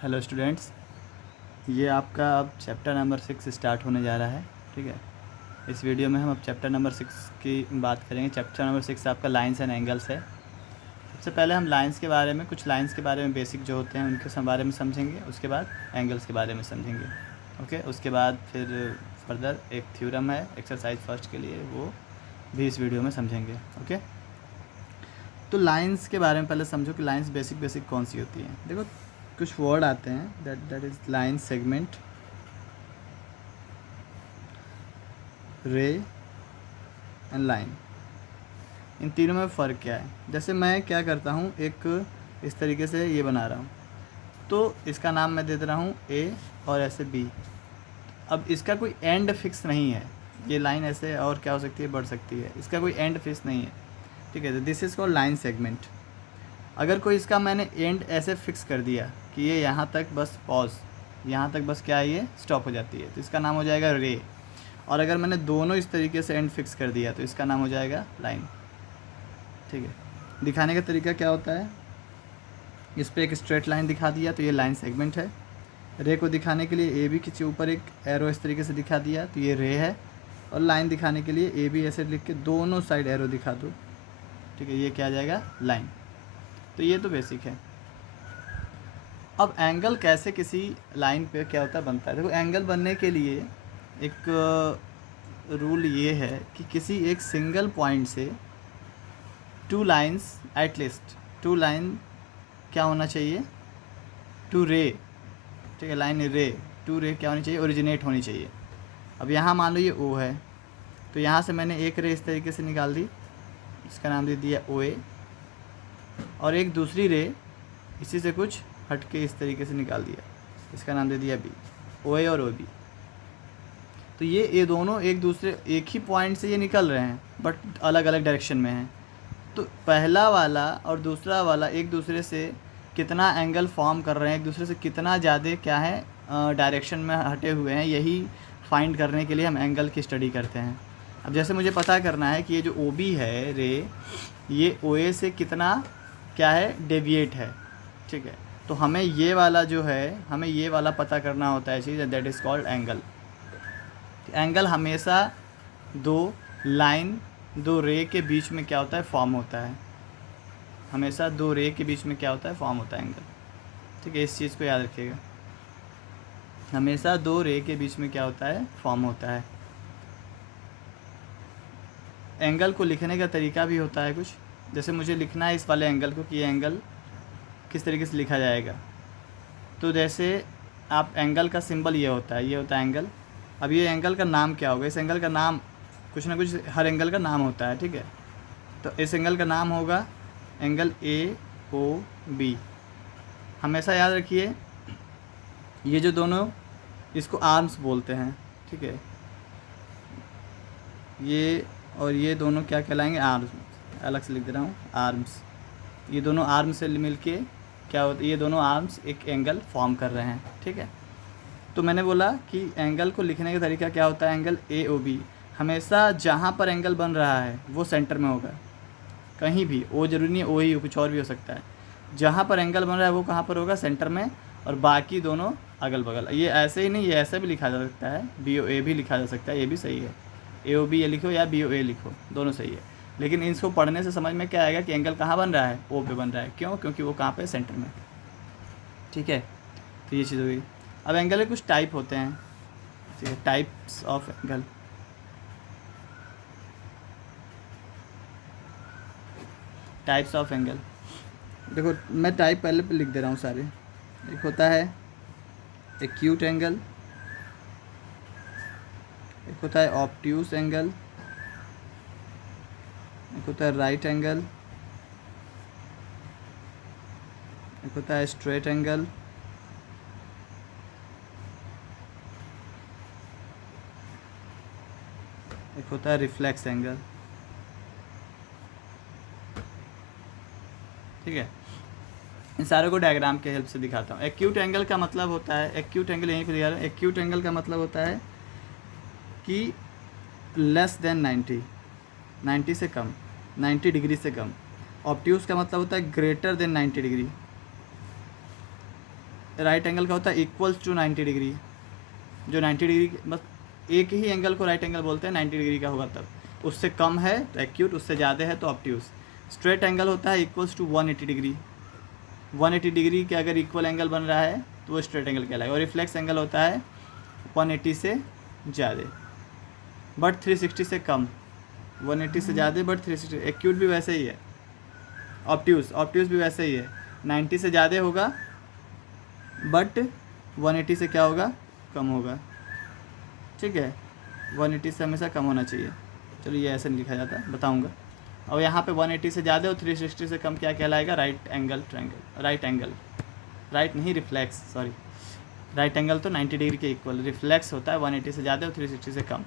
Hello students, ये आपका अब चैप्टर नंबर 6 स्टार्ट होने जा रहा है। ठीक है, इस वीडियो में हम अब चैप्टर नंबर 6 की बात करेंगे। चैप्टर नंबर 6 आपका लाइंस एंड एंगल्स है। सबसे पहले हम लाइंस के बारे में, कुछ लाइंस के बारे में बेसिक जो होते हैं उनके बारे में समझेंगे। उसके बाद एंगल्स के बारे में समझेंगे। ओके, उसके बाद फिर फर्दर एक थ्योरम है एक्सरसाइज फर्स्ट के लिए, वो भी इस वीडियो में समझेंगे। ओके, तो लाइंस के बारे में पहले समझो कि लाइंस बेसिक कौन सी होती हैं। देखो, कुछ वर्ड आते हैं दैट इज़ लाइन, सेगमेंट, रे एंड लाइन। इन तीनों में फ़र्क क्या है? जैसे मैं क्या करता हूँ, एक इस तरीके से ये बना रहा हूँ, तो इसका नाम मैं दे दे रहा हूँ ए और ऐसे बी। अब इसका कोई एंड फिक्स नहीं है। ये लाइन ऐसे और क्या हो सकती है, बढ़ सकती है, इसका कोई एंड फिक्स नहीं है। ठीक है, तो this is called line segment. अगर कोई इसका मैंने एंड ऐसे फिक्स कर दिया कि ये यहाँ तक बस पॉज, यहाँ तक बस क्या है, ये स्टॉप हो जाती है, तो इसका नाम हो जाएगा रे। और अगर मैंने दोनों इस तरीके से एंड फिक्स कर दिया तो इसका नाम हो जाएगा लाइन। ठीक है, दिखाने का तरीका क्या होता है, इस पर एक स्ट्रेट लाइन दिखा दिया तो ये लाइन सेगमेंट है। रे को दिखाने के लिए ए बी के ऊपर एक एरो इस तरीके से दिखा दिया तो ये रे है। और लाइन दिखाने के लिए ए बी ऐसे लिख के दोनों साइड एरो दिखा दो। ठीक है, ये क्या आ जाएगा, लाइन। तो ये तो बेसिक है। अब एंगल कैसे किसी लाइन पे क्या होता है, बनता है। देखो, एंगल बनने के लिए एक रूल ये है कि किसी एक सिंगल पॉइंट से two lines, at least to line क्या होना चाहिए, टू रे। ठीक है, लाइन रे, टू रे क्या होनी चाहिए, ओरिजिनेट होनी चाहिए। अब यहाँ मान लो ये ओ है, तो यहाँ से मैंने एक रे इस तरीके से निकाल दी, इसका नाम दे दिया ओ ए। और एक दूसरी रे इसी से कुछ हट के इस तरीके से निकाल दिया, इसका नाम दे दिया बी। ओ ए और ओ बी, तो ये दोनों एक दूसरे, एक ही पॉइंट से ये निकल रहे हैं बट अलग अलग डायरेक्शन में हैं। तो पहला वाला और दूसरा वाला एक दूसरे से कितना एंगल फॉर्म कर रहे हैं, एक दूसरे से कितना ज़्यादा क्या है, डायरेक्शन में हटे हुए हैं, यही फाइंड करने के लिए हम एंगल की स्टडी करते हैं। अब जैसे मुझे पता करना है कि ये जो ओ बी है रे, ये ओ ए से कितना क्या है, डेविएट है। ठीक है, तो हमें ये वाला जो है, हमें ये वाला पता करना होता है चीज़, that is called angle. Angle हमेशा दो लाइन, दो रे के बीच में क्या होता है, फॉर्म होता है। हमेशा दो रे के बीच में क्या होता है, फॉर्म होता है एंगल। ठीक है, इस चीज़ को याद रखिएगा, हमेशा दो रे के बीच में क्या होता है, फॉर्म होता है। एंगल को लिखने का तरीका भी होता है कुछ। जैसे मुझे लिखना है इस वाले एंगल को कि ये एंगल किस तरीके से लिखा जाएगा, तो जैसे आप एंगल का सिंबल ये होता है, ये होता है एंगल। अब ये एंगल का नाम क्या होगा, इस एंगल का नाम कुछ ना कुछ, हर एंगल का नाम होता है। ठीक है, तो इस एंगल का नाम होगा एंगल ए ओ बी। हमेशा याद रखिए, ये जो दोनों, इसको आर्म्स बोलते हैं। ठीक है, ये और ये दोनों क्या कहलाएंगे, आर्म्स। अलग से लिख दे रहा हूँ, आर्म्स। ये दोनों आर्म से मिल के क्या होता है, ये दोनों आर्म्स एक एंगल फॉर्म कर रहे हैं। ठीक है, तो मैंने बोला कि एंगल को लिखने का तरीका क्या होता है, एंगल ए ओ बी। हमेशा जहाँ पर एंगल बन रहा है वो सेंटर में होगा, कहीं भी। ओ जरूरी नहीं ओ ही हो, कुछ और भी हो सकता है। जहाँ पर एंगल बन रहा है वो कहाँ पर होगा, सेंटर में। और बाकी दोनों अगल बगल। ये ऐसे ही नहीं, ये ऐसे भी लिखा जा सकता है, बी ओ ए भी लिखा जा सकता है, ये भी सही है। ए ओ बी ये लिखो या बी ओ ए लिखो, दोनों सही है। लेकिन इसको पढ़ने से समझ में क्या आएगा कि एंगल कहाँ बन रहा है, ओ पे बन रहा है। क्यों? क्योंकि वो कहाँ पे, सेंटर में। ठीक है, तो ये चीज़ हो गई। अब एंगल के कुछ टाइप होते हैं। ठीक है, types of angle. Types of angle, देखो मैं टाइप पहले पे लिख दे रहा हूँ सारे। एक होता है एक्यूट एंगल, एक होता है ऑब्ट्यूस एंगल, एक होता है राइट एंगल, एक होता है स्ट्रेट एंगल, एक होता है रिफ्लेक्स एंगल। ठीक है, इन सारों को डायग्राम के हेल्प से दिखाता हूँ। एक्यूट एंगल का मतलब होता है, एक्यूट एंगल यहीं पर दिखा रहा है। एक्यूट एंगल का मतलब होता है कि लेस देन 90, 90 से कम, 90 डिग्री से कम। ऑब्ट्यूस का मतलब होता है greater than 90 degree. Right angle का होता है इक्वल्स टू 90 डिग्री, जो 90 डिग्री, बस एक ही एंगल को राइट एंगल बोलते हैं, 90 डिग्री का होगा तब। उससे कम है तो एक्यूट, उससे ज़्यादा है तो ऑब्ट्यूस। स्ट्रेट एंगल होता है इक्वल्स टू 180 डिग्री, 180 डिग्री के अगर इक्वल एंगल बन रहा है तो वो स्ट्रेट एंगल कहलाएगा। और रिफ्लेक्स एंगल होता है 180 से ज़्यादा बट 360 से कम, 180 से ज़्यादा बट 360। एक्यूट भी वैसे ही है, ऑब्ट्यूस भी वैसे ही है, 90 से ज़्यादा होगा बट 180 से क्या होगा, कम होगा। ठीक है, 180 से हमेशा कम होना चाहिए। चलो ये ऐसे नहीं लिखा जाता, बताऊंगा। और यहाँ पे 180 से ज़्यादा और 360 से कम क्या कहलाएगा, राइट एंगल ट्रायंगल। राइट नहीं, रिफ्लेक्स, सॉरी। राइट एंगल तो 90 डिग्री के इक्वल, रिफ्लेक्स होता है 180 से ज़्यादा और 360 से कम।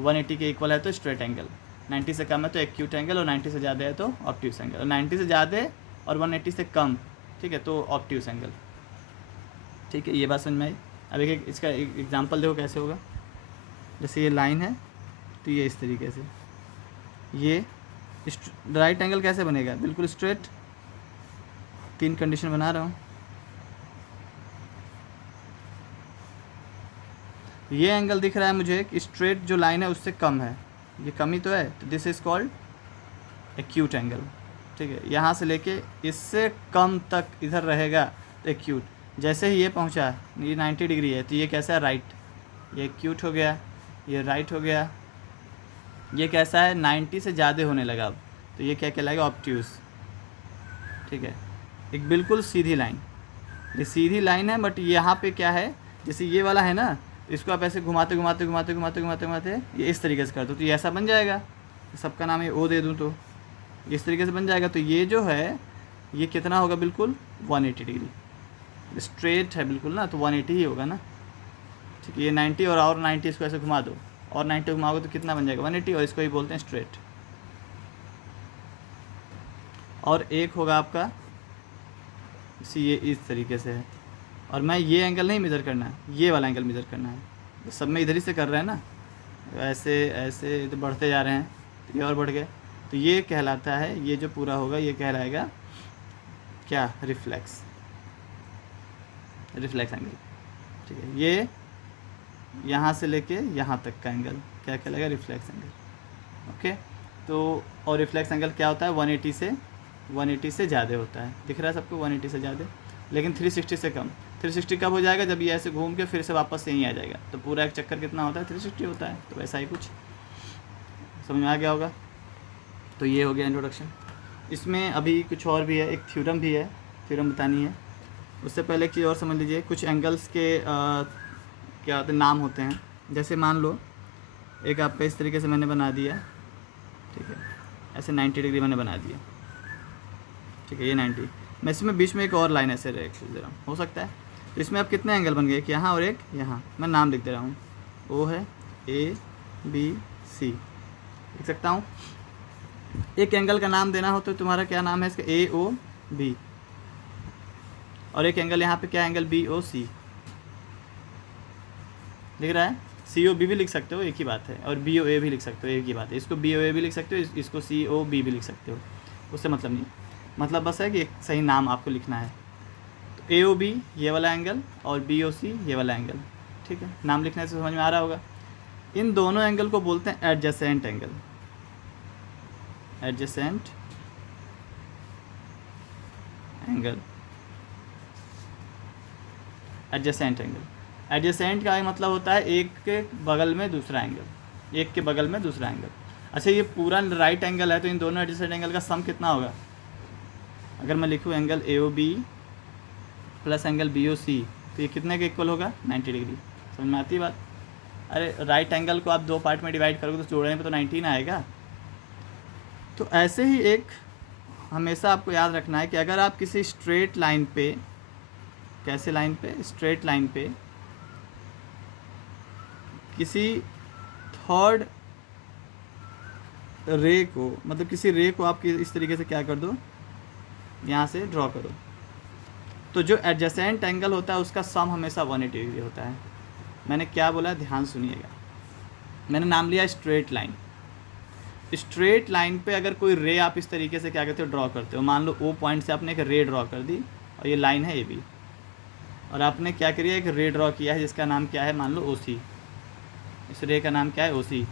180 के इक्वल है तो स्ट्रेट एंगल, 90 से कम है तो एक्यूट एंगल, और 90 से ज़्यादा है तो ऑब्ट्यूस एंगल। और 90 से ज़्यादा और 180 से कम, ठीक है, तो ऑब्ट्यूस एंगल। ठीक है, ये बात समझ में आई। अब एक इसका एग्जांपल देखो कैसे होगा। जैसे ये लाइन है तो ये इस तरीके से, ये राइट एंगल कैसे बनेगा, बिल्कुल स्ट्रेट। 3 कंडीशन बना रहा हूँ। ये एंगल दिख रहा है मुझे कि स्ट्रेट जो लाइन है उससे कम है, ये कम ही तो है, तो this is called acute angle. ठीक है, यहाँ से लेके इससे कम तक इधर रहेगा तो एक्यूट। जैसे ही ये पहुँचा, ये 90 डिग्री है तो ये कैसा है, राइट, ये एक्यूट हो गया, ये राइट हो गया। ये कैसा है, 90 से ज़्यादा होने लगा अब, तो ये क्या कहलाएगा, ऑब्ट्यूस। ठीक है, एक बिल्कुल सीधी लाइन, ये सीधी लाइन है बट यहाँ पे क्या है, जैसे ये वाला है ना, इसको आप ऐसे घुमाते घुमाते घुमाते घुमाते घुमाते घुमाते ये इस तरीके से कर दो तो ये ऐसा बन जाएगा। सबका नाम ये ओ दे दूँ तो इस तरीके से बन जाएगा। तो ये जो है ये कितना होगा, बिल्कुल 180 डिग्री, स्ट्रेट है बिल्कुल ना, तो 180 ही होगा ना। ठीक है, ये 90 और 90 इसको ऐसे घुमा दो, और 90 घुमाओगे तो कितना बन जाएगा, 180, और इसको ही बोलते हैं स्ट्रेट। और एक होगा आपका ये इस तरीके से है, और मैं ये एंगल नहीं मेज़र करना है, ये वाला एंगल मेज़र करना है। सब में इधर ही से कर रहे हैं ना, ऐसे ऐसे तो बढ़ते जा रहे हैं, तो ये और बढ़ गए, तो ये कहलाता है, ये जो पूरा होगा ये कहलाएगा क्या, रिफ्लेक्स एंगल। ठीक है, ये यहाँ से लेके यहाँ तक का एंगल क्या कहलाएगा, रिफ्लेक्स एंगल। ओके, तो और रिफ्लेक्स एंगल क्या होता है, 180 से ज़्यादा होता है, दिख रहा है सबको, 180 से ज़्यादा, लेकिन 360 से कम। 360 कब हो जाएगा, जब ये ऐसे घूम के फिर से वापस यहीं आ जाएगा, तो पूरा एक चक्कर कितना होता है, 360 होता है। तो वैसा ही कुछ समझ में आ गया होगा। तो ये हो गया इंट्रोडक्शन। इसमें अभी कुछ और भी है, एक थ्योरम भी है, थ्योरम बतानी है। उससे पहले एक चीज़ और समझ लीजिए, कुछ एंगल्स के क्या होते हैं, नाम होते हैं। जैसे मान लो एक आपका इस तरीके से मैंने बना दिया, ठीक है, ऐसे 90 डिग्री मैंने बना दिया, ठीक है, ये 90, मैं इसमें बीच में एक और लाइन ऐसे रख दे रहा हूँ, हो सकता है। तो इसमें अब कितने एंगल बन गए, एक यहाँ और एक यहाँ, मैं नाम लिख दे रहा हूँ, ओ है, ABC लिख सकता हूँ। एक एंगल का नाम देना हो तो तुम्हारा क्या नाम है इसका, AOB, और एक एंगल यहाँ पे क्या एंगल, BOC दिख रहा है। COB भी लिख सकते हो, एक ही बात है, और BOA भी लिख सकते हो, एक ही बात है। इसको BOA भी लिख सकते हो, इसको COB भी लिख सकते हो, उससे मतलब नहीं, मतलब बस है कि एक सही नाम आपको लिखना है। तो AOB ये वाला एंगल और BOC ये वाला एंगल, ठीक है, नाम लिखने से समझ में आ रहा होगा। इन दोनों एंगल को बोलते हैं adjacent angle, adjacent angle, adjacent angle. Adjacent का मतलब होता है एक के बगल में दूसरा एंगल, एक के बगल में दूसरा एंगल। अच्छा, ये पूरा राइट एंगल है तो इन दोनों एडजेसेंट एंगल का सम कितना होगा, अगर मैं लिखूँ angle AOB plus angle BOC तो ये कितने के इक्वल होगा, 90 डिग्री। समझ में आती है बात। अरे राइट एंगल को आप 2 पार्ट में डिवाइड करोगे तो जोड़ने पे तो 19 आएगा। तो ऐसे ही एक हमेशा आपको याद रखना है कि अगर आप किसी स्ट्रेट लाइन पे, कैसे लाइन पे, स्ट्रेट लाइन पे किसी थर्ड रे को, मतलब किसी रे को आप इस तरीके से क्या कर दो, यहाँ से ड्रॉ करो, तो जो एडजेसेंट एंगल होता है उसका सम हमेशा 180 डिग्री होता है। मैंने क्या बोला, ध्यान सुनिएगा। मैंने नाम लिया स्ट्रेट लाइन। स्ट्रेट लाइन पे अगर कोई रे आप इस तरीके से क्या करते हो, ड्रॉ करते हो, मान लो O पॉइंट से आपने एक रे ड्रॉ कर दी और ये लाइन है AB, और आपने क्या किया, एक रे ड्रॉ किया है जिसका नाम क्या है, मान लो OC। इस रे का नाम क्या है, OC।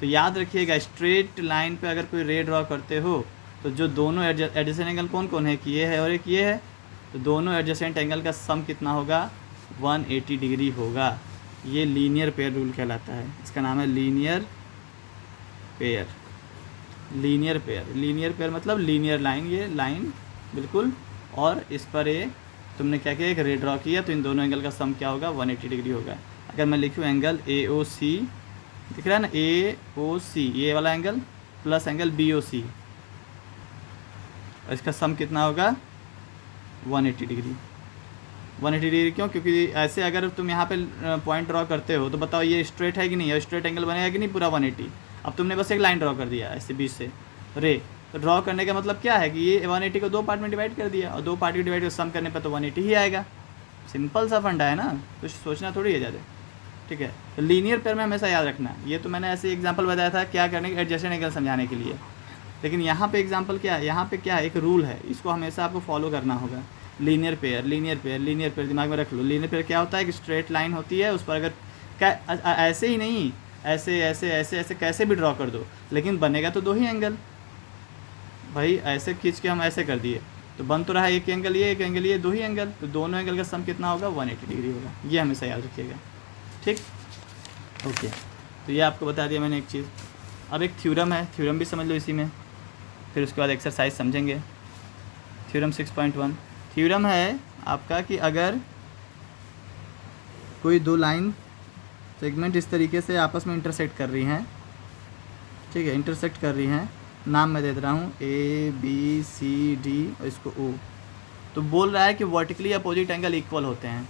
तो याद रखिएगा, स्ट्रेट लाइन पे अगर कोई रे ड्रॉ करते हो तो जो दोनों एडजेसेंट एंगल कौन कौन है, कि ये है और एक ये है, तो दोनों एडजेसेंट एंगल का सम कितना होगा, 180 डिग्री होगा। ये लीनियर पेयर रूल कहलाता है, इसका नाम है linear pair. Linear pair, linear pair मतलब लीनियर लाइन, ये लाइन बिल्कुल, और इस पर ये तुमने क्या किया, एक रे ड्रॉ किया, तो इन दोनों एंगल का सम क्या होगा, 180 डिग्री होगा। अगर मैं लिखूँ एंगल AOC, दिख रहा है ना, AOC ये वाला एंगल प्लस एंगल BOC, और इसका सम कितना होगा, 180 डिग्री। 180 डिग्री क्यों, क्योंकि ऐसे अगर तुम यहाँ पे पॉइंट ड्रॉ करते हो तो बताओ ये स्ट्रेट है कि नहीं, और स्ट्रेट एंगल बनेगा कि नहीं पूरा 180। अब तुमने बस एक लाइन ड्रॉ कर दिया ऐसे बीच से रे, तो ड्रॉ करने का मतलब क्या है कि ये 180 को 2 पार्ट में डिवाइड कर दिया, और 2 पार्ट को डिवाइड कर सम करने पर तो 180 ही आएगा। सिंपल सा फंडा है ना, कुछ सोचना थोड़ी है ज़्यादा, ठीक है। तो लीनियर पेयर में हमेशा याद रखना, ये तो मैंने ऐसे एग्जांपल बताया था क्या करने के, एडजेसेंट एंगल समझाने के लिए, लेकिन यहाँ पे एग्जांपल क्या है, यहाँ पे क्या है, एक रूल है, इसको हमेशा आपको फॉलो करना होगा। Linear pair, linear pair, linear pair दिमाग में रख लो। लीनियर पेयर क्या होता है कि स्ट्रेट लाइन होती है, उस पर अगर ऐसे ही नहीं, ऐसे ऐसे ऐसे ऐसे कैसे भी ड्रॉ कर दो, लेकिन बनेगा तो 2 ही एंगल। भाई ऐसे खींच के हम ऐसे कर दिए तो बन तो रहा है एक एंगल ये, एक एंगल ये, 2 ही एंगल, तो दोनों एंगल का सम कितना होगा, 180 डिग्री होगा। ये हमेशा याद रखिएगा, ठीक, ओके। तो ये आपको बता दिया मैंने एक चीज़। अब एक थ्योरम है, थ्योरम भी समझ लो इसी में, फिर उसके बाद एक्सरसाइज समझेंगे। थ्योरम 6.1 थ्योरम है आपका कि अगर कोई 2 लाइन सेगमेंट इस तरीके से आपस में इंटरसेक्ट कर रही हैं, ठीक है, इंटरसेक्ट कर रही हैं, नाम मैं दे रहा हूँ ABCD और इसको O, तो बोल रहा है कि वर्टिकली अपोजिट एंगल इक्वल होते हैं।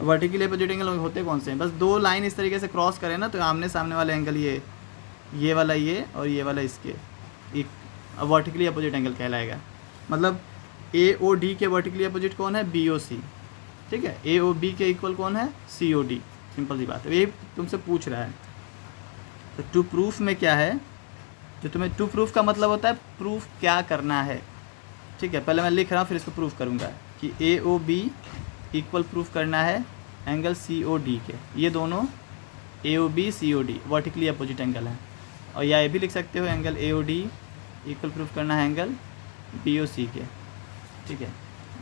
वर्टिकली अपोजिट एंगल होते कौन से हैं, बस 2 लाइन इस तरीके से क्रॉस करें ना, तो आमने सामने वाले एंगल ये वाला ये और ये वाला इसके एक वर्टिकली अपोजिट एंगल कहलाएगा। मतलब AOD के वर्टिकली अपोजिट कौन है, BOC, ठीक है। AOB के इक्वल कौन है, COD। सिंपल सी बात है, यही तुमसे पूछ रहा है। तो टू प्रूफ में क्या है, जो तुम्हें टू प्रूफ का मतलब होता है प्रूफ क्या करना है, ठीक है। पहले मैं लिख रहा हूँ फिर इसको प्रूफ करूँगा कि AOB इक्वल प्रूफ करना है एंगल COD के। ये दोनों AOB COD vertically opposite angle है, और या ये भी लिख सकते हो एंगल AOD इक्वल प्रूफ करना है एंगल BOC के, ठीक है।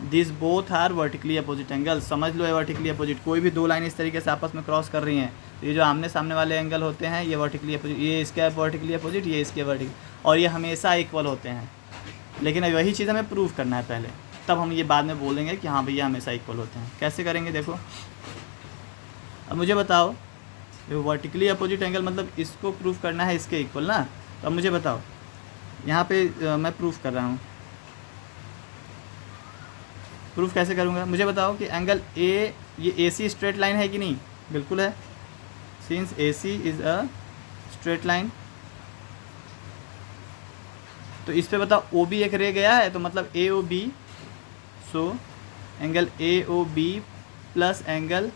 This both are vertically opposite angle, समझ लो है वर्टिकली अपोजिट। कोई भी 2 लाइन इस तरीके से आपस में क्रॉस कर रही हैं, तो ये जो आमने सामने वाले एंगल होते हैं ये वर्टिकली अपोजिट, ये इसके वर्टिकली अपोजिट, ये इसके वर्टिकल, और ये हमेशा इक्वल होते हैं। लेकिन वही चीज़ हमें प्रूफ करना है पहले, तब हम ये बाद में बोलेंगे कि हाँ भैया हमेशा इक्वल होते हैं। कैसे करेंगे देखो, अब मुझे बताओ, वर्टिकली अपोजिट एंगल मतलब इसको प्रूफ करना है इसके इक्वल ना, तो अब मुझे बताओ यहाँ पे मैं प्रूफ कर रहा हूँ, प्रूफ कैसे करूँगा, मुझे बताओ कि एंगल ये AC स्ट्रेट लाइन है कि नहीं, बिल्कुल है, since AC is a straight line. तो इस पे बताओ OB एक रे गया है, तो मतलब AOB, so angle AOB plus angle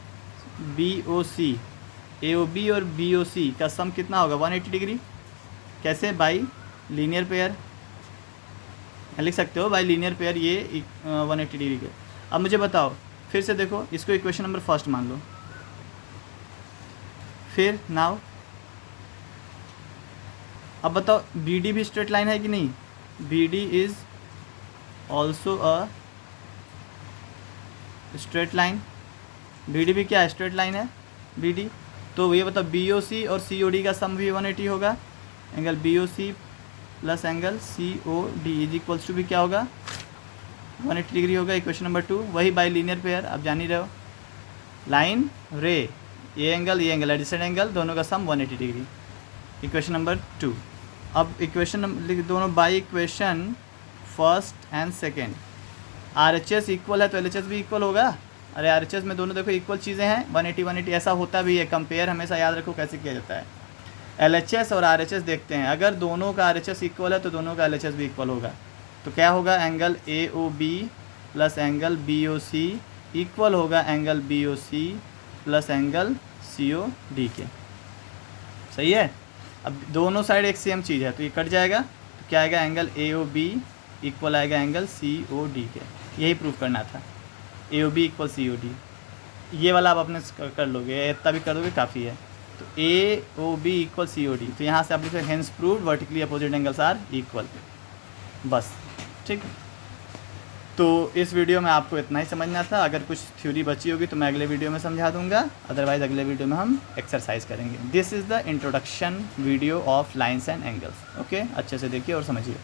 BOC, AOB और BOC का सम कितना होगा, 180 डिग्री। कैसे, बाई लीनियर पेयर, लिख सकते हो बाई लीनियर पेयर ये 180 डिग्री के। अब मुझे बताओ, फिर से देखो, इसको इक्वेशन नंबर फर्स्ट मान लो, फिर नाउ अब बताओ BD भी स्ट्रेट लाइन है कि नहीं, BD is also a straight line, BD भी क्या है, स्ट्रेट लाइन है BD। तो ये बताओ BOC और COD का सम भी 180 होगा, angle BOC plus angle COD is equals to भी क्या होगा, 180 डिग्री होगा। इक्वेशन नंबर 2 वही बाई लीनियर पेयर, आप जान ही रहे हो, लाइन रे, ये एंगल एडजेसेंट एंगल, दोनों का सम 180 डिग्री। इक्वेशन नंबर 2, अब इक्वेशन लिख दोनों by equation first and second. RHS equal है तो LHS भी इक्वल होगा। अरे RHS में दोनों देखो इक्वल चीज़ें हैं, 180 ऐसा होता भी है। कंपेयर हमेशा याद रखो कैसे किया जाता है। LHS और RHS देखते हैं, अगर दोनों का RHS इक्वल है तो दोनों का LHS भी इक्वल होगा। तो क्या होगा, angle AOB plus angle BOC equal होगा angle BOC plus angle COD के। सही है। अब दोनों साइड एक सेम चीज़ है तो ये कट जाएगा, तो क्या आएगा, एंगल AOB इक्वल आएगा एंगल COD के। यही प्रूफ करना था। A O B equal C O D, ये वाला आप अपने कर लोगे, इतना भी कर दोगे काफ़ी है। तो A O B equal C O D, तो यहाँ से आप लिखो hence proved vertically opposite angles are equal, बस। ठीक, तो इस वीडियो में आपको इतना ही समझना था। अगर कुछ थ्योरी बची होगी तो मैं अगले वीडियो में समझा दूंगा, अदरवाइज़ अगले वीडियो में हम एक्सरसाइज करेंगे। This is the introduction video of lines and angles. Okay, अच्छे से देखिए और समझिए।